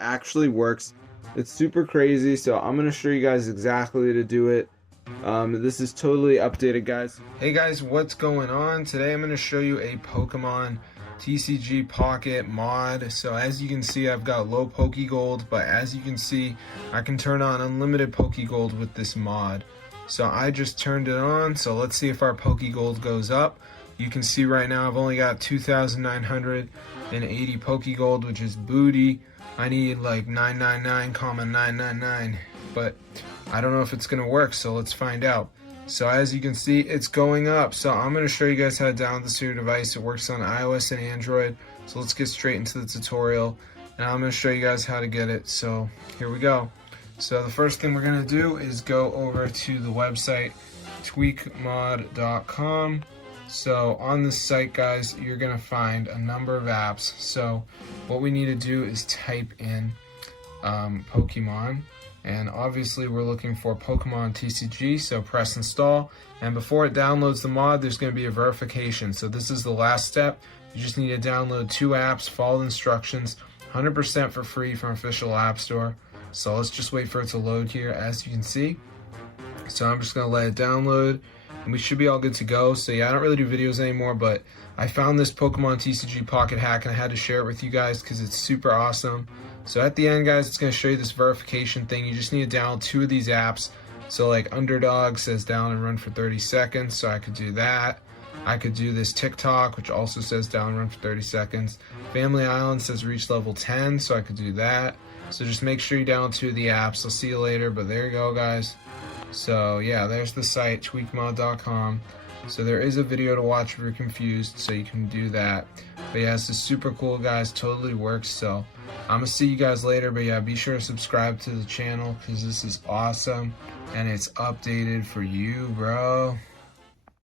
actually works. It's super crazy, so I'm gonna show you guys exactly how to do it. This is totally updated, guys. Hey guys, what's going on? Today I'm gonna show you a Pokemon TCG Pocket mod. So as you can see, I've got low Pokegold, but as you can see, I can turn on unlimited Pokegold with this mod. So I just turned it on, so let's see if our Pokegold goes up. You can see right now I've only got 2,980 Pokegold, which is booty. I need like 999,999, but I don't know if it's gonna work, so let's find out. So as you can see, it's going up. So I'm gonna show you guys how to download this to your device. It works on iOS and Android. So let's get straight into the tutorial, and I'm gonna show you guys how to get it. So here we go. So the first thing we're gonna do is go over to the website tweakmod.com. So on this site, guys, you're gonna find a number of apps. So what we need to do is type in Pokemon, and obviously we're looking for Pokemon TCG, so press install, and before it downloads the mod, there's going to be a verification. So this is the last step. You just need to download 2 apps, follow the instructions, 100% for free from official app store. So let's just wait for it to load here, as you can see. So I'm just going to let it download, and we should be all good to go. So yeah, I don't really do videos anymore, but I found this Pokemon TCG Pocket hack and I had to share it with you guys because it's super awesome. So at the end, guys, it's going to show you this verification thing. You just need to download 2 of these apps. So like Underdog says down and run for 30 seconds, so I could do that. I could do this TikTok, which also says down and run for 30 seconds. Family Island says reach level 10, so I could do that. So just make sure you download 2 of the apps. I'll see you later, but there you go, guys. So yeah, there's the site, tweakmod.com. So there is a video to watch if you're confused, so you can do that. But yeah, this is super cool, guys. Totally works. So I'm gonna see you guys later, but yeah, be sure to subscribe to the channel because this is awesome and it's updated for you, bro.